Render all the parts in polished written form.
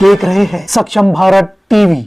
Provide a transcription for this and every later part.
देख रहे हैं सक्षम भारत टीवी।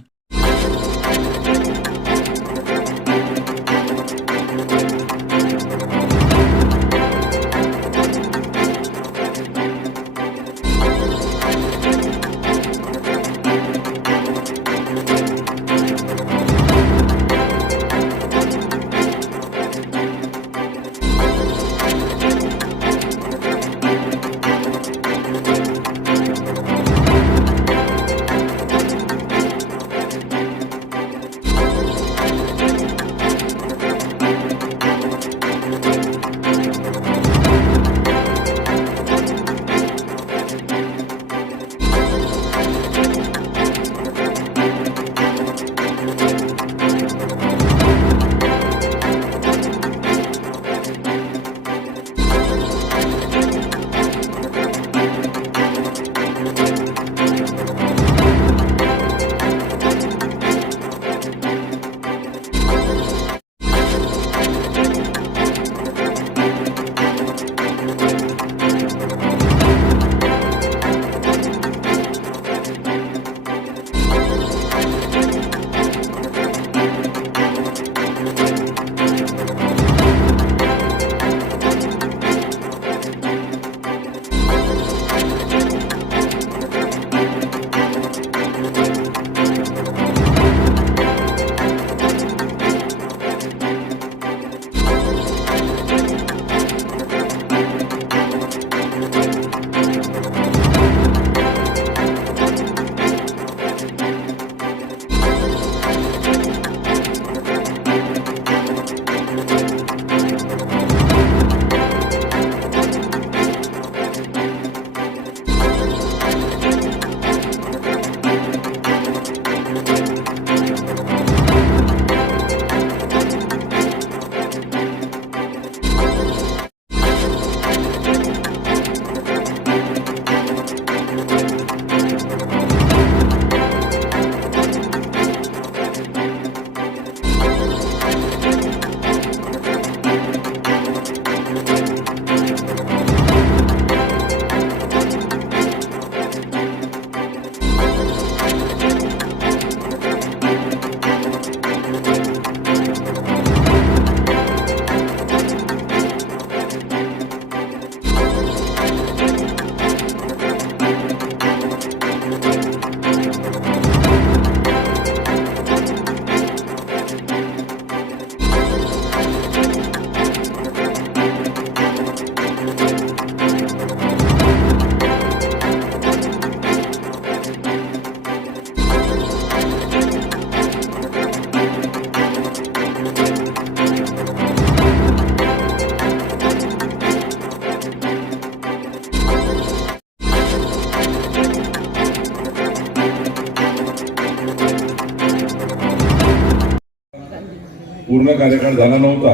पूर्ण कार्यकाळ झाला नव्हता।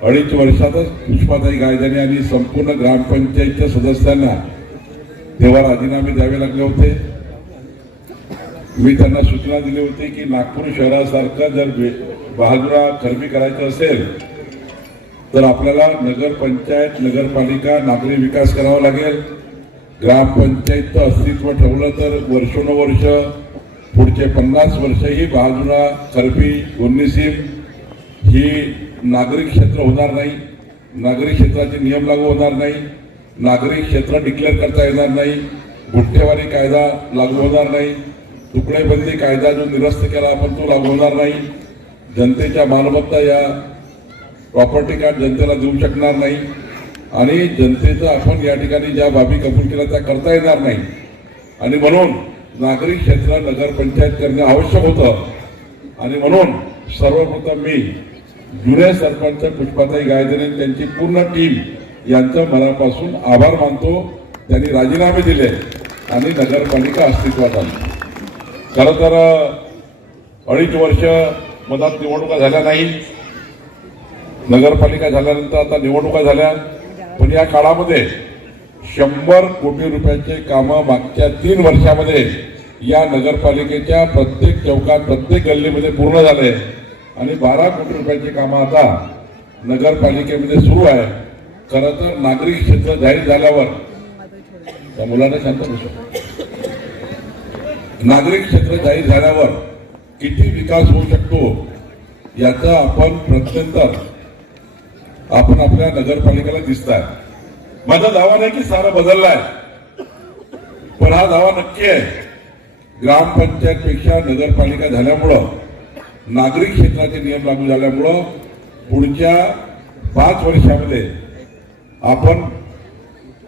2.5 वर्षातच पुष्पाताई गायधनी आणि संपूर्ण ग्रामपंचायतच्या सदस्यांना तेव्हा राजीनामे द्यावे लागले होते। मी त्यांना सूचना दिली होती की नागपूर शहरासारखं जर बहादुरा खर्मी करायचं असेल तर आपल्याला नगरपंचायत, नगरपालिका, नागरी विकास करावा लागेल। ग्रामपंचायतचं अस्तित्व ठेवलं तर वर्षोनवर्ष पुढचे 50 वर्षही बहादुरा, खरबी, गोन्नीसीम ही नागरी क्षेत्र होणार नाही। नागरी क्षेत्राचे नियम लागू होणार नाही। नागरी क्षेत्र डिक्लेअर करता येणार नाही। गुठ्ठेवारी कायदा लागू होणार नाही। तुकडेबंदी कायदा जो निरस्त केला आपण तो लागू होणार नाही। जनतेच्या मालमत्ता या प्रॉपर्टी कार्ड जनतेला देऊ शकणार नाही आणि जनतेचं आपण या ठिकाणी ज्या बाबी कबूल केल्या त्या करता येणार नाही। आणि म्हणून नागरी क्षेत्र नगरपंचायत करणे आवश्यक होतं आणि म्हणून सर्वप्रथम मी जुने सरपंच पुष्पाताई गायधनी त्यांची पूर्ण टीम यांचं मनापासून आभार मानतो। त्यांनी राजीनामे दिले आणि नगरपालिका अस्तित्वात आली। खरं तर 2.5 वर्ष मधात निवडणुका झाल्या नाही। नगरपालिका झाल्यानंतर आता निवडणुका झाल्या, पण या काळामध्ये 100 कोटी रुपयाचे कामं मागच्या 3 वर्षामध्ये या नगरपालिकेच्या प्रत्येक चौकात, प्रत्येक गल्लीमध्ये पूर्ण झाले आणि 12 कोटी रुपयाची कामं आता नगरपालिकेमध्ये सुरू आहे। खरं तर नागरिक क्षेत्र जाहीर झाल्यावर त्या मुलांना शांत बसू नागरिक क्षेत्र जाहीर झाल्यावर किती विकास होऊ शकतो याचा आपण प्रत्यंतर आपण आपल्या नगरपालिकेला दिसत आहे. माझा दावा नाही की सारा बदललाय, पण हा दावा नक्की आहे. ग्रामपंचायत पेक्षा नगरपालिका झाल्यामुळं, नागरिक क्षेत्राचे नियम लागू झाल्यामुळं पुढच्या 5 वर्षामध्ये आपण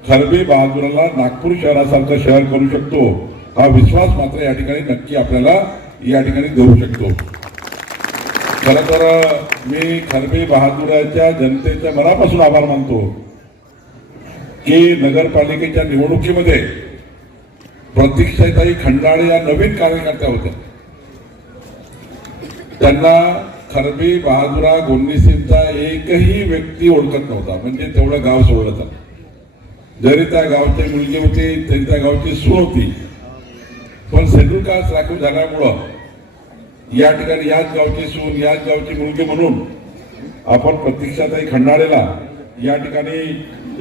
खरबी बहादूरला नागपूर शहरासारखं शहर करू शकतो. हा विश्वास मात्र या ठिकाणी नक्की आपल्याला या ठिकाणी देऊ शकतो. खरं तर मी खरबी बहादूरच्या जनतेचा मनापासून आभार मानतो की नगरपालिकेच्या निवडणुकीमध्ये प्रतीक्षाताई खंडाळे या नवीन कार्यकर्त्या होत्या. त्यांना खरबी बहादुरा गोंडीसींचा एकही व्यक्ती ओळखत नव्हता, म्हणजे तेवढं गाव सोडलं तर. जरी त्या गावची मुलगी होती तरी त्या गावची सून होती, पण शेड्यूल कास्ट राखीव झाल्यामुळं या ठिकाणी याच गावची सून, याच गावची मुलगी म्हणून आपण प्रतीक्षाताई खंडाळेला या ठिकाणी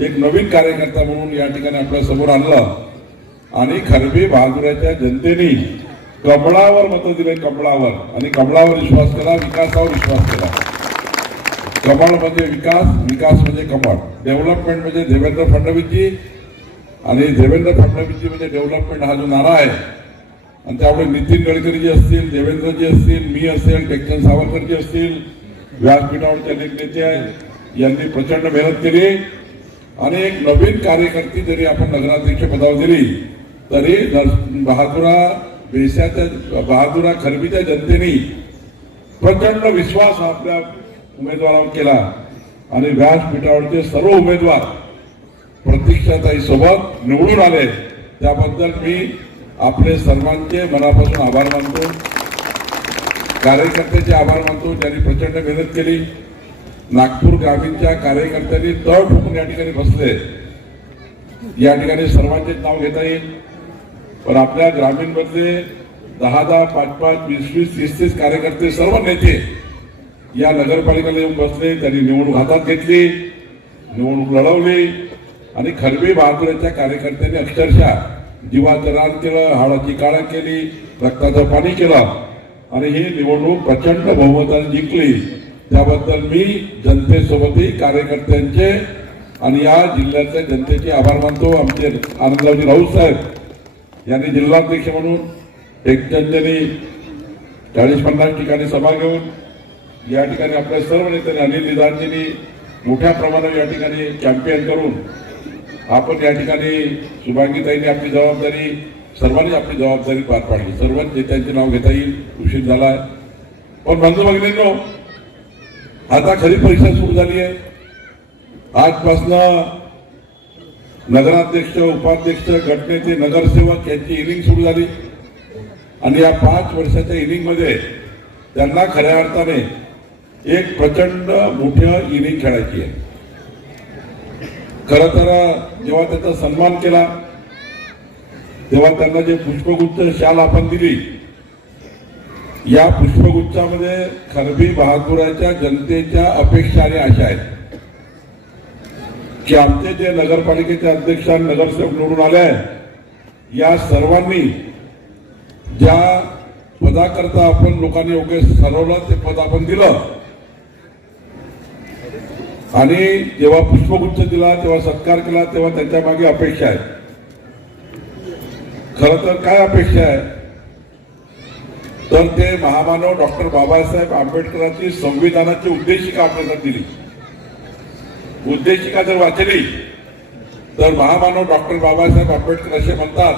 एक नवीन कार्यकर्ता म्हणून या ठिकाणी आपल्या समोर आणलं आणि खरबी बहादुराच्या जनतेने कमळावर मतं दिले, कमळावर. आणि कमळावर विश्वास केला, विकासावर विश्वास केला. कमळ म्हणजे विकास, विकास म्हणजे कमळ. डेव्हलपमेंट म्हणजे देवेंद्र फडणवीसजी, आणि देवेंद्र फडणवीसजी म्हणजे डेव्हलपमेंट हा जो नारा आहे. आणि त्यामुळे नितीन गडकरीजी असतील, देवेंद्रजी असतील, मी असेल, टेकचंद सावरकरजी असतील, व्यासपीठावरचे अनेक नेते आहेत, यांनी प्रचंड मेहनत केली. आणि एक नवीन कार्यकर्ती जरी आपण नगराध्यक्ष पदावर दिली तरी बहादुरा देशाच्या बहादुरा खरबीच्या जनतेने प्रचंड विश्वास आपल्या उमेदवारावर केला. आणि व्यासपीठावरचे सर्व उमेदवार प्रतीक्षाताई सोबत निवडून आले. त्याबद्दल मी आपले सर्वांचे मनापासून आभार मानतो. कार्यकर्त्याचे आभार मानतो ज्यांनी प्रचंड मेहनत केली. नागपूर ग्रामीणच्या कार्यकर्त्यांनी तळ ठोकून या ठिकाणी बसले. या ठिकाणी सर्वांचे नाव घेता येईल, पण आपल्या ग्रामीण मधले 10-10, 5-5, 20-20, 30-30 कार्यकर्ते, सर्व नेते या नगरपालिकेला येऊन बसले. त्यांनी निवडणूक हातात घेतली, निवडणूक लढवली. आणि खरबी बहादुराच्या कार्यकर्त्यांनी अक्षरशः जीवाचं रान केलं, हाडाची काळा केली, रक्ताचं पाणी केलं आणि ही निवडणूक प्रचंड बहुमताने जिंकली. त्याबद्दल मी जनतेसोबतही कार्यकर्त्यांचे आणि या जिल्ह्यातल्या जनतेचे आभार मानतो. आमचे आनंदरावजी राऊत साहेब यांनी जिल्हाध्यक्ष म्हणून टेकचंदनी 40-50 ठिकाणी सभा घेऊन या ठिकाणी आपल्या सर्व नेत्यांनी, अनिल निदानजींनी मोठ्या प्रमाणावर या ठिकाणी कॅम्पेन करून आपण या ठिकाणी शुभांगीताईंनी आपली जबाबदारी, सर्वांनी आपली जबाबदारी पार पाडली. सर्वच नेत्यांचे नाव घेता येईल, उशीर झालाय. पण बंधू भगिनींनो, आता खरी परीक्षा सुरू झाली आहे. आजपासनं नगराध्यक्ष, उपाध्यक्ष, गटनेते, नगरसेवक यांची इनिंग सुरू झाली. आणि या 5 वर्षाच्या इनिंग मध्ये त्यांना खऱ्या अर्थाने एक प्रचंड मोठं इनिंग खेळायची आहे. खरं तर जेव्हा त्याचा सन्मान केला तेव्हा त्यांना जे पुष्पगुच्छ शाल आपण दिली, या पुष्पगुच्छामध्ये खरबी बहादुराच्या जनतेच्या अपेक्षा आणि आशा आहेत की आमचे जे नगरपालिकेचे अध्यक्ष आणि नगरसेवक निवडून आले आहेत, या सर्वांनी ज्या पदाकरता आपण लोकांनी योग्य ठरवलं ते पद आपण दिलं. आणि जेव्हा पुष्पगुच्छ दिला, तेव्हा सत्कार केला, तेव्हा त्यांच्या मागे अपेक्षा आहे. खरं तर काय अपेक्षा आहे, तर ते महामानव डॉक्टर बाबासाहेब आंबेडकरांची संविधानाची उद्देशिका आपल्याला दिली. उद्देशिका जर वाचली तर महामानव डॉक्टर बाबासाहेब आंबेडकर असे म्हणतात,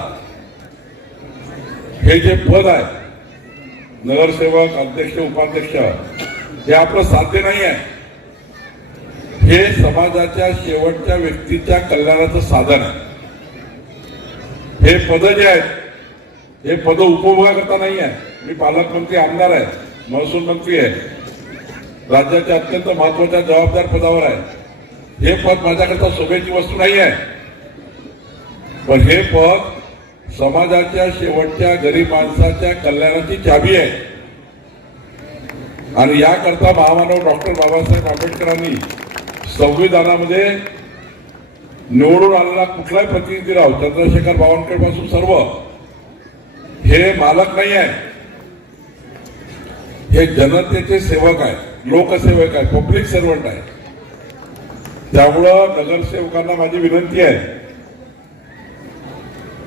हे जे पद आहे नगरसेवक, अध्यक्ष, उपाध्यक्ष, हे आपलं साध्य नाही आहे. हे समाजाच्या शेवटच्या व्यक्तीच्या कल्याणाचं साधन आहे. हे पद जे आहेत, हे पद उपभोगाकरता नाही आहे. मी पालकमंत्री, आमदार आहे, महसूल मंत्री आहे, राज्याच्या अत्यंत महत्वाच्या जबाबदार पदावर आहे. हे पद माझ्याकरता शोभेची वस्तू नाही आहे, पण हे पद समाजाच्या शेवटच्या गरीब माणसाच्या कल्याणाची चाबी आहे. आणि याकरता महामानव डॉक्टर बाबासाहेब आंबेडकरांनी संविधानामध्ये निवडून आलेला कुठलाही प्रतिनिधी राव, चंद्रशेखर बावनकुळे पासून सर्व, हे मालक नाही आहे, हे जनतेचे सेवक आहे, लोकसेवक आहे, पब्लिक सर्वंट आहे. त्यामुळं नगरसेवकांना माझी विनंती आहे,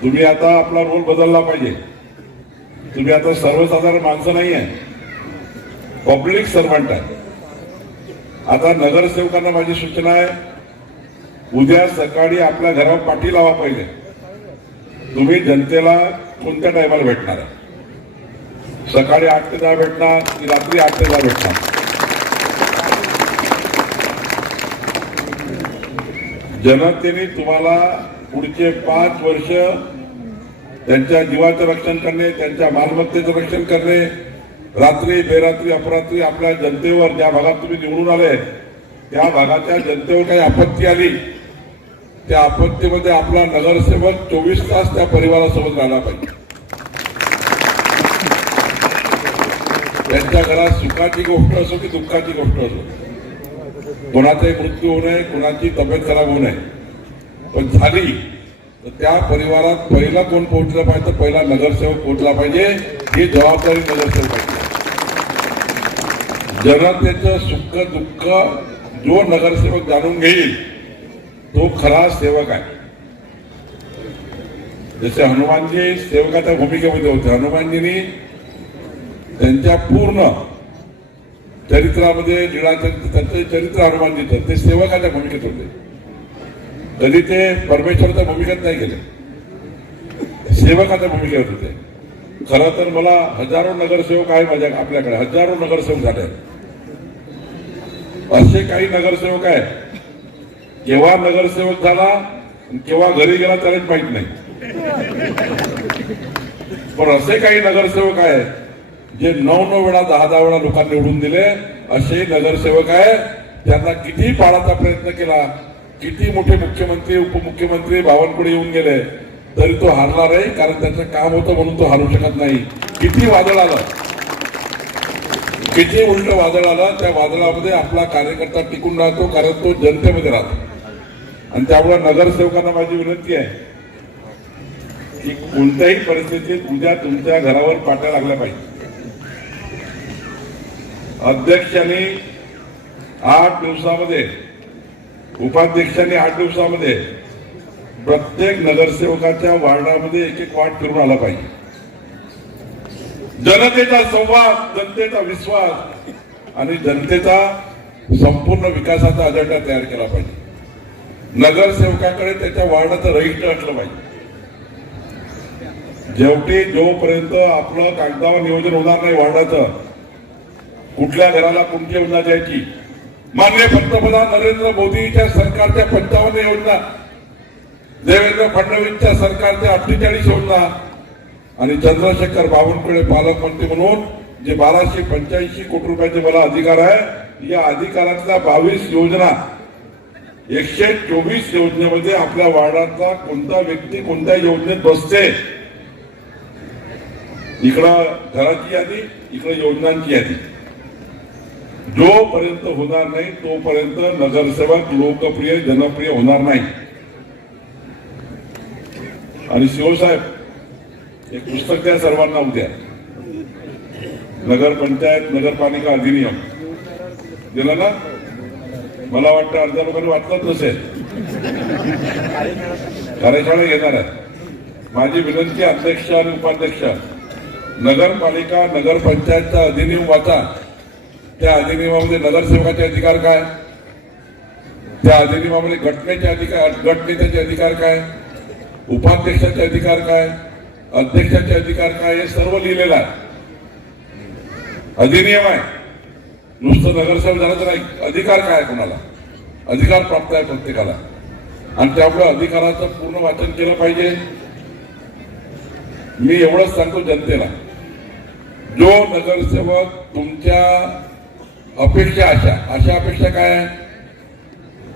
तुम्ही आता आपला रोल बदलला पाहिजे. तुम्ही आता सर्वसाधारण माणसं नाही आहे, पब्लिक सर्वंट आहे. आता नगरसेवकांना माझी सूचना आहे, उद्या सकाळी आपल्या घरावर पाठी लावा. पाहिजे तुम्ही जनतेला कोणत्या टायमाला भेटणार आहे? सकाळी 8 ते 10 भेटणार की रात्री 8 ते 10 भेटणार? जनतेने तुम्हाला पुढचे 5 वर्ष त्यांच्या जीवाचं रक्षण करणे, त्यांच्या मालमत्तेचं रक्षण करणे, रात्री बेरात्री अपरात्री आपल्या जनतेवर, ज्या भागात तुम्ही निवडून आले त्या भागाच्या जनतेवर काही आपत्ती आली, त्या आपत्तीमध्ये आपला नगरसेवक 24 तास त्या परिवारासोबत राहिला पाहिजे. त्यांच्या घरात सुखाची गोष्ट असो की दुःखाची गोष्ट असो, कोणाचाही मृत्यू होऊ नये, कोणाची तब्येत खराब होऊ नये, पण झाली तर त्या परिवारात पहिला कोण पोहोचलं पाहिजे? तर पहिला नगरसेवक पोहोचला पाहिजे. ही जबाबदारी नगरसेवकाची. जनतेचं सुख दुःख जो नगरसेवक जाणून घेईल तो खरा सेवक आहे. जसे हनुमानजी सेवकाच्या भूमिकेमध्ये होते. हनुमानजींनी त्यांच्या पूर्ण चरित्रामध्ये त्यांचे चरित्र हनुमानजीचं ते सेवकाच्या भूमिकेत होते. कधी ते परमेश्वराच्या भूमिकेत नाही गेले, सेवकाच्या भूमिकेत होते. खरं तर मला हजारो नगरसेवक आहे आपल्याकडे हजारो नगरसेवक झाले. असे काही नगरसेवक आहे केव्हा नगरसेवक झाला केव्हा घरी गेला त्यालाच माहित नाही. पण असे काही नगरसेवक आहे जे 9 वेळा 10 वेळा लोकांनी निवडून दिले. असे नगरसेवक आहे त्यांना किती पाडायचा प्रयत्न केला, किती मोठे मुख्यमंत्री उपमुख्यमंत्री बावनकुळे येऊन गेले तरी तो हारला नाही, कारण त्याचं काम होतं म्हणून तो हारू शकत नाही. किती वादळ आलं, किती उलट वादळ आलं, त्या वादळामध्ये आपला कार्यकर्ता टिकून राहतो, कारण तो जनतेमध्ये राहतो. आणि त्यामुळे नगरसेवकांना माझी विनंती आहे की कोणत्याही परिस्थितीत उद्या तुमच्या घरावर पाट्या लागल्या पाहिजे. अध्यक्षांनी 8 दिवसामध्ये, उपाध्यक्षांनी 8 दिवसामध्ये प्रत्येक नगरसेवकाच्या वार्डामध्ये एक वार्ड फिरून आला पाहिजे. जनतेचा संवाद, जनतेचा विश्वास आणि जनतेचा संपूर्ण विकासाचा अजेंडा तयार केला पाहिजे. नगरसेवकाकडे त्याच्या वार्डाचं रजिस्टर असलं पाहिजे. शेवटी जोपर्यंत आपलं कागदावर नियोजन होणार नाही वार्डाचं, कुठल्या घराला कोणती योजना द्यायची, माननीय पंतप्रधान नरेंद्र मोदीच्या सरकारच्या 55 योजना, देवेंद्र फडणवीसच्या सरकारच्या 48 योजना आणि चंद्रशेखर बावनकुळे पालकमंत्री म्हणून जे 1285 कोटी रुपयाचे मला अधिकार आहे, या अधिकारातल्या 22 योजना 124 योजनेमध्ये आपल्या वार्डातला कोणता व्यक्ती कोणत्या योजनेत बसते, इकडं घराची यादी, इकडे योजनांची यादी. जोपर्यंत होणार नाही तोपर्यंत नगरसेवक लोकप्रिय जनप्रिय होणार नाही. आणि शिवसाहेब एक पुस्तक द्या सर्वांना उद्या, नगरपंचायत नगरपालिका अधिनियम दिला ना, मला वाटतं अर्ध्या लोकांनी वाचलंच नसेल. कार्यशाळा घेणार आहे. माझी विनंती अध्यक्ष आणि उपाध्यक्ष, नगरपालिका नगरपंचायतचा अधिनियम वाचा. त्या अधिनियमामध्ये नगरसेवकाचे अधिकार काय, त्या अधिनियमामध्ये गटनेत्याचे अधिकार काय, उपाध्यक्षाचे अधिकार काय, अध्यक्षाचे अधिकार काय, हे सर्व लिहिलेलं आहे. अधिनियम आहे. नुसतं नगरसेवक झालं नाही, अधिकार काय, कोणाला अधिकार प्राप्त आहे प्रत्येकाला. आणि त्यामुळे अधिकाराचं पूर्ण वाचन केलं पाहिजे. मी एवढंच सांगतो जनतेला, जो नगरसेवक तुमच्या अपेक्षा अशा अपेक्षा काय आहे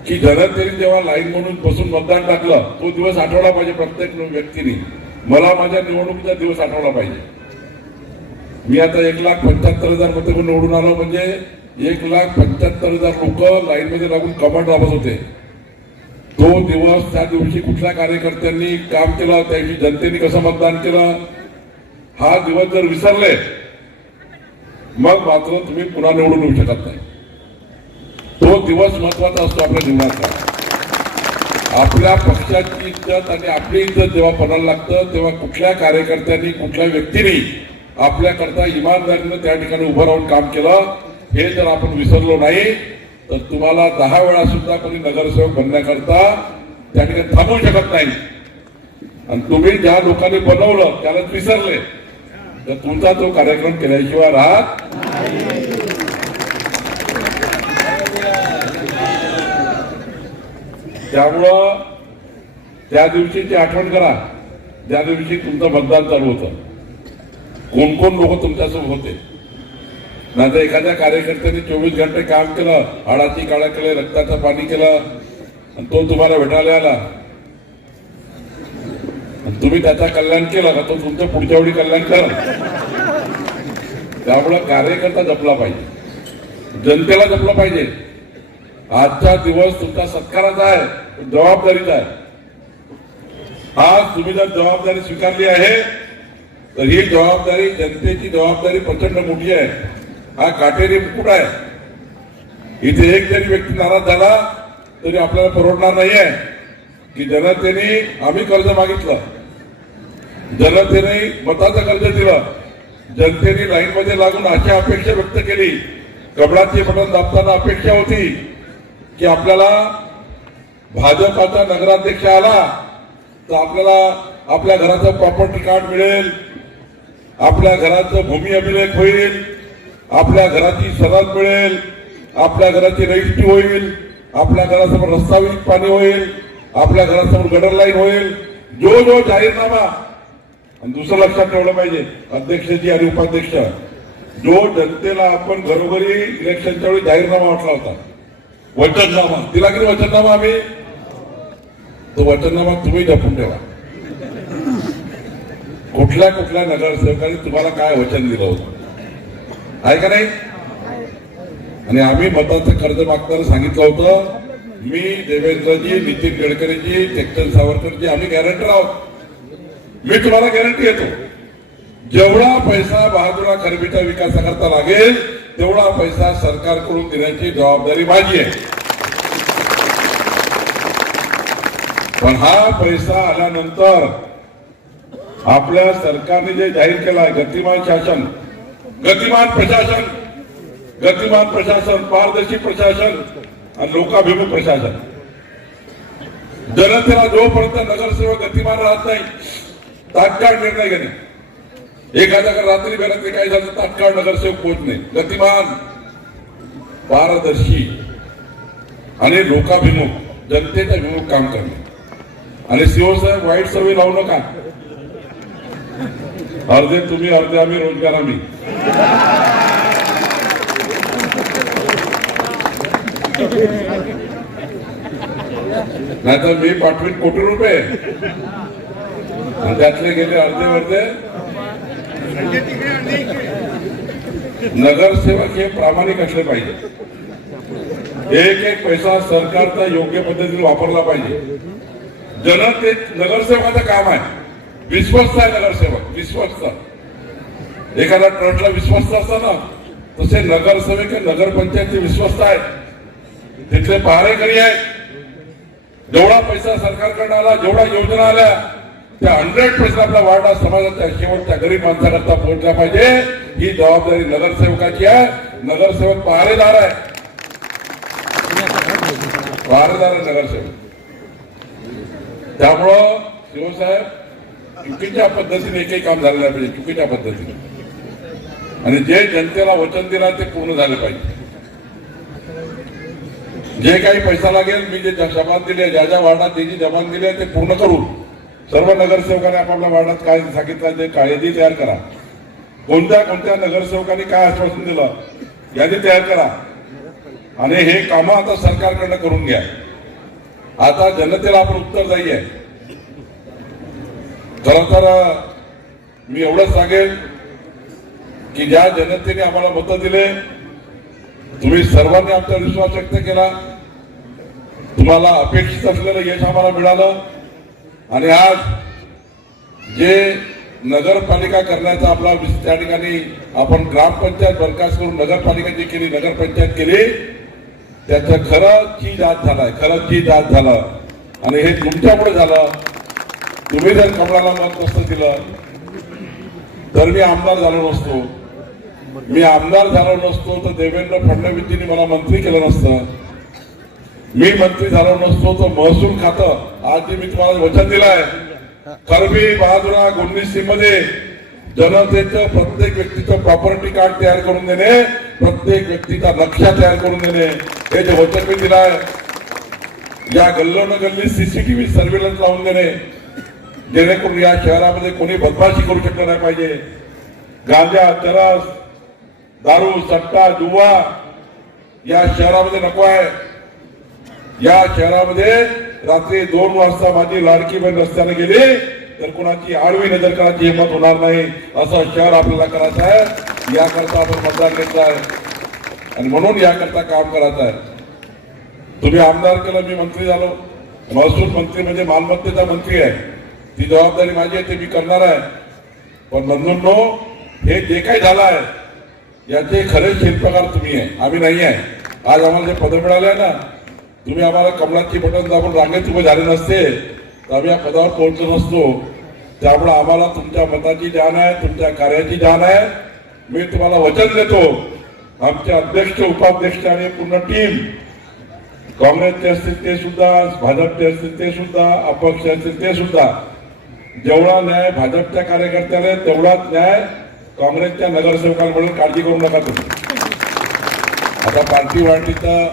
की जनतेने जेव्हा लाईन म्हणून बसून मतदान टाकलं तो दिवस आठवला पाहिजे. प्रत्येक व्यक्तीने मला माझ्या निवडणुकीचा दिवस आठवला पाहिजे. मी आता 1,75,000 मते निवडून आलो, म्हणजे 1,75,000 लोक लाईन मध्ये लागून कमांड दाबत होते. तो दिवस, त्या दिवशी कुठल्या कार्यकर्त्यांनी काम केलं, त्या दिवशी जनतेने कसं मतदान केलं, हा दिवस जर विसरले मग मात्र तुम्ही पुन्हा निवडून येऊ शकत नाही. तो दिवस महत्वाचा असतो आपल्या जीवनाचा. आपल्या पक्षाची इज्जत आणि आपली इज्जत जेव्हा पणाला लागतं तेव्हा कुठल्या कार्यकर्त्यांनी कुठल्या व्यक्तीने आपल्याकरता इमानदारीने त्या ठिकाणी उभं राहून काम केलं हे जर आपण विसरलो नाही तर तुम्हाला 10 वेळा सुद्धा कोणी नगरसेवक बनण्याकरता त्या ठिकाणी थांबवू शकत नाही. आणि तुम्ही ज्या लोकांनी बनवलं त्यालाच विसरले तर तुमचा तो कार्यक्रम केल्याशिवाय राहत. त्यामुळं त्या दिवशीची आठवण करा ज्या दिवशी तुमचं मतदान चालू होतं. कोण कोण लोक तुमच्यासोबत होते. नाहीतर एखाद्या कार्यकर्त्याने 24 घंटे काम केलं, हाडाची काळा केलं, रक्ताचं पाणी केलं आणि तो तुम्हाला भेटायला आला आणि तुम्ही त्याचा कल्याण केलं का तो तुमच्या पुढच्या वेळी कल्याण करा. त्यामुळं कार्यकर्ता जपला पाहिजे, जनतेला जपलं पाहिजे. आजचा दिवस तुमचा सत्काराचा आहे, जबाबदारीचा आहे. आज तुम्ही जर जबाबदारी स्वीकारली आहे तर ही जबाबदारी जनतेची जबाबदारी प्रचंड मोठी आहे. हा काटेरी मुकुट आहे. इथे एक जरी व्यक्ती नाराज झाला तरी आपल्याला परवडणार नाहीये की जनतेने आम्ही कर्ज मागितलं, जनतेने मताचं कर्ज दिलं, जनतेने लाईन मध्ये लागून अशी अपेक्षा व्यक्त केली, कबळाची बटन दाबताना अपेक्षा होती की आपल्याला भाजपाचा नगराध्यक्ष आला तर आपल्याला आपल्या घराचं प्रॉपर्टी कार्ड मिळेल, आपल्या घराचं भूमी अभिलेख होईल, आपल्या घराची सनद मिळेल, आपल्या घराची रजिस्ट्री होईल, आपल्या घरासमोर रस्ता होईल, पाणी होईल, आपल्या घरासमोर गटर लाईन होईल. जो जाहीरनामा. आणि दुसरं लक्षात ठेवलं पाहिजे अध्यक्षजी आणि उपाध्यक्ष, जो जनतेला आपण घरोघरी इलेक्शनच्या वेळी जाहीरनामा वाटला होता, वचननामा दिला की वचननामा आम्ही, तो वचननामा तुम्ही जपून ठेवा. कुठल्या कुठल्या नगरसेवकांनी तुम्हाला काय वचन दिलं होतं आहे का नाही. आणि आम्ही मताचं कर्ज मागताना सांगितलं होतं मी, देवेंद्रजी, नितीन गडकरीजी, टेक्चर सावरकरजी आम्ही गॅरंटर आहोत. मी तुम्हाला गॅरंटी देतो जेवढा पैसा बहादुरा खरबीच्या विकासाकरता लागेल तेवढा पैसा सरकारकडून देण्याची जबाबदारी माझी आहे. पण हा पैसा आल्यानंतर आपल्या सरकारने जे जाहीर केलं आहे गतिमान शासन, गतिमान प्रशासन, गतिमान प्रशासन, पारदर्शी प्रशासन आणि लोकाभिमुख प्रशासन. जनतेला जोपर्यंत नगरसेवक गतिमान राहत नाही तात्काळ निर्णय घेणे, एखाद्या रात्री बेरात्री काही झालं तात्काळ नगरसेवक पोहोचणे, गतिमान, पारदर्शी आणि लोकाभिमुख, जनतेच्या विमुख काम करणे. आणि शिवसाहेब वाईट सवय लावू नका. अर्धे तुम्ही अर्धे आम्ही, रोजगार आम्ही. नाहीतर मी पाठवीन कोटी रुपये त्यातले गेले अर्धे. नगरसेवक हे प्रामाणिक असले पाहिजे. एक एक पैसा सरकारचा योग्य पद्धतीने वापरला पाहिजे. नगरसेवकाचं काम आहे विश्वस्त आहे. नगरसेवक विश्वस्त, एखाद्या ट्रस्टला विश्वस्त असतं ना तसे नगरसेवक नगरपंचायतचे विश्वस्त आहेत, तिथले पहारेकरी आहेत. जेवढा पैसा सरकारकडे आला, जेवढा योजना आल्या त्या 100% आपल्या वार्डा समाजाच्या शेवटच्या गरीब माणसाकरता पोहोचला पाहिजे. ही जबाबदारी नगरसेवकाची आहे. नगरसेवक पहारेदार आहे, पहारेदार आहे नगरसेवक. त्यामुळं शिवसाहेब चुकीच्या पद्धतीने एकही काम झालं नाही पाहिजे, चुकीच्या पद्धतीने. आणि जे जनतेला वचन दिला ते पूर्ण झाले पाहिजे. जे काही पैसा लागेल, मी जे जबान दिले, ज्या ज्या वार्डात जे जी जबान दिली ते पूर्ण करू. सर्व नगरसेवकांनी आपापल्या वार्डात काय सांगितलं ते यादी तयार करा. कोणत्या कोणत्या नगरसेवकांनी काय आश्वासन दिलं यादी तयार करा. आणि हे कामं आता सरकारकडनं करून घ्या. आता जनतेला आपण उत्तर द्यायचे. खरं तर मी एवढंच सांगेल की ज्या जनतेने आम्हाला मतं दिले, तुम्ही सर्वांनी आमचा विश्वास व्यक्त केला, तुम्हाला अपेक्षित असलेलं यश आम्हाला मिळालं. आणि आज जे नगरपालिका करण्याचा आपला त्या ठिकाणी आपण ग्रामपंचायत बरखास्त करून नगरपालिका जी केली, नगरपंचायत केली, त्याचं खरं चीज आज झालाय, खरं चीज आज झालं. आणि हे तुमच्यामुळे झालं. तुम्ही जर कमळाला मत नसतं दिलं तर मी आमदार झालो नसतो. मी आमदार झालो नसतो तर देवेंद्र फडणवीसजींनी मला मंत्री केलं नसतं. मी मंत्री झालो नसतो तर महसूल खातं आज मी तुम्हाला वचन दिलंय, खरबी बहादुरा गोंदिशी मध्ये जनतेचं प्रत्येक व्यक्तीचं प्रॉपर्टी कार्ड तयार करून देणे, प्रत्येक व्यक्तीचा नक्षा तयार करून देणे, हे जे वचन मी दिलंय. या गल्लोन गल्ली सीसीटीव्ही सर्व्हिलन्स लावून देणे, जेणेकरून या शहरामध्ये कोणी बदमाशी करू शकलं नाही पाहिजे. गांजा, चरस, दारू, सट्टा, जुवा या शहरामध्ये नको आहे. या शहरामध्ये रात्री 2 वाजता माझी लाडकी बहीण रस्त्याने गेली तर कुणाची आडवी नजर करायची हिंमत होणार नाही. असं शहर आपल्याला करायचं आहे. याकरता आपण मतदान घेतलं आहे आणि म्हणून याकरता काम करायचं आहे. तुम्ही आमदार केलं, मी मंत्री झालो. महसूल मंत्री म्हणजे मालमत्तेचा मंत्री आहे. ती जबाबदारी माझी आहे, ते मी करणार आहे. पण बंधूंनो, हे जे काही झालं आहे याचे खरे शिल्पकार तुम्ही आहे, आम्ही नाही आहे. आज आम्हाला जे पद मिळाले ना, तुम्ही आम्हाला कमळाची बटन दाबून रांगेत उभे झाले नसते तर आम्ही या पदावर पोहोचलो नसतो. त्यामुळे आम्हाला तुमच्या मताची जाण आहे, तुमच्या कार्याची जाण आहे. मी तुम्हाला वचन देतो, आमचे अध्यक्ष, उपाध्यक्ष आणि पूर्ण टीम, काँग्रेसचे असतील ते सुद्धा, भाजपचे असतील ते सुद्धा, अपक्ष असतील ते सुद्धा, जेवढा न्याय भाजपच्या कार्यकर्त्याला तेवढाच न्याय काँग्रेसच्या नगरसेवकांकडून काळजी करू नका तुम्ही. आता पार्टी वाटीचं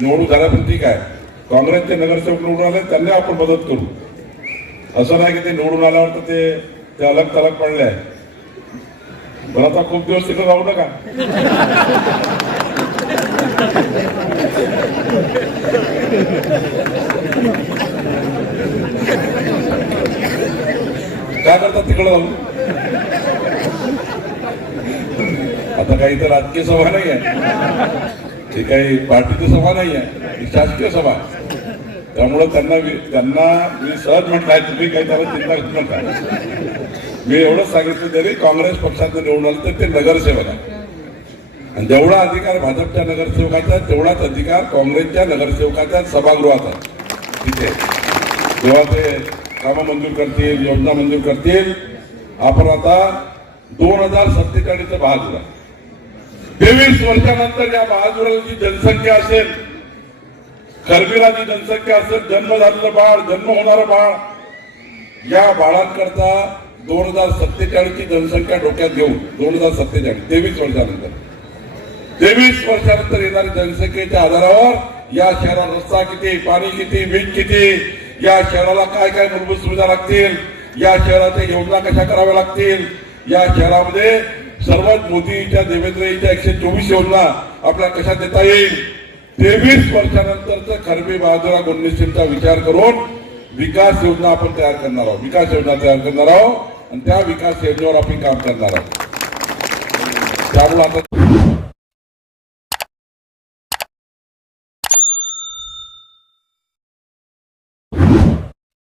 निवडून झाल्या पण ठीक आहे. काँग्रेसचे नगरसेवक निवडून आले त्यांना आपण मदत करू. असं नाही की ते निवडून आल्यावर तर ते अलग तलग पडले आहे. पण आता खूप दिवस तिकडे राहू नका. काय करतात तिकडे जाऊन? आता काही तर राजकीय सभा नाही आहे, ती काही पार्टीची सभा नाही आहे, ही शासकीय सभा आहे. त्यामुळे त्यांना मी सहज म्हटलं आहे, तुम्ही काही त्याला चिंता करू नका. मी एवढंच सांगितलं तरी काँग्रेस पक्षाचं निवडून आलं तर ते नगरसेवक आहे आणि जेवढा अधिकार भाजपच्या नगरसेवकाचा तेवढाच अधिकार काँग्रेसच्या नगरसेवकाच्या सभागृहात आहे. तिथे जेव्हा ते कामं मंजूर करतील, योजना मंजूर करतील, आपण आता 2047 बहादूर आहे. 23 वर्षानंतर या बहादुराची जनसंख्या असेल, खरबीराची जनसंख्या असेल, जन्म झालेलं बाळ, जन्म होणारं बाळ, या बाळांकरता 2047 ची जनसंख्या डोक्यात घेऊन 2047 23 वर्षानंतर येणारी जनसंख्येच्या आधारावर या शहरात रस्ता किती, पाणी किती, वीज किती, या शहराला काय काय मूलभूत सुविधा लागतील, या शहराच्या योजना कशा कराव्या लागतील, या शहरामध्ये सर्वात मोदीच्या देवेंद्रजीच्या 124 योजना आपल्याला कशा देता येईल. 23 वर्षानंतरचा खरबी बहादुरा गोंदिशींचा विचार करून विकास योजना आपण तयार करणार आहोत, विकास योजना तयार करणार आहोत आणि त्या विकास योजनेवर आपण काम करणार आहोत. त्यामुळे आता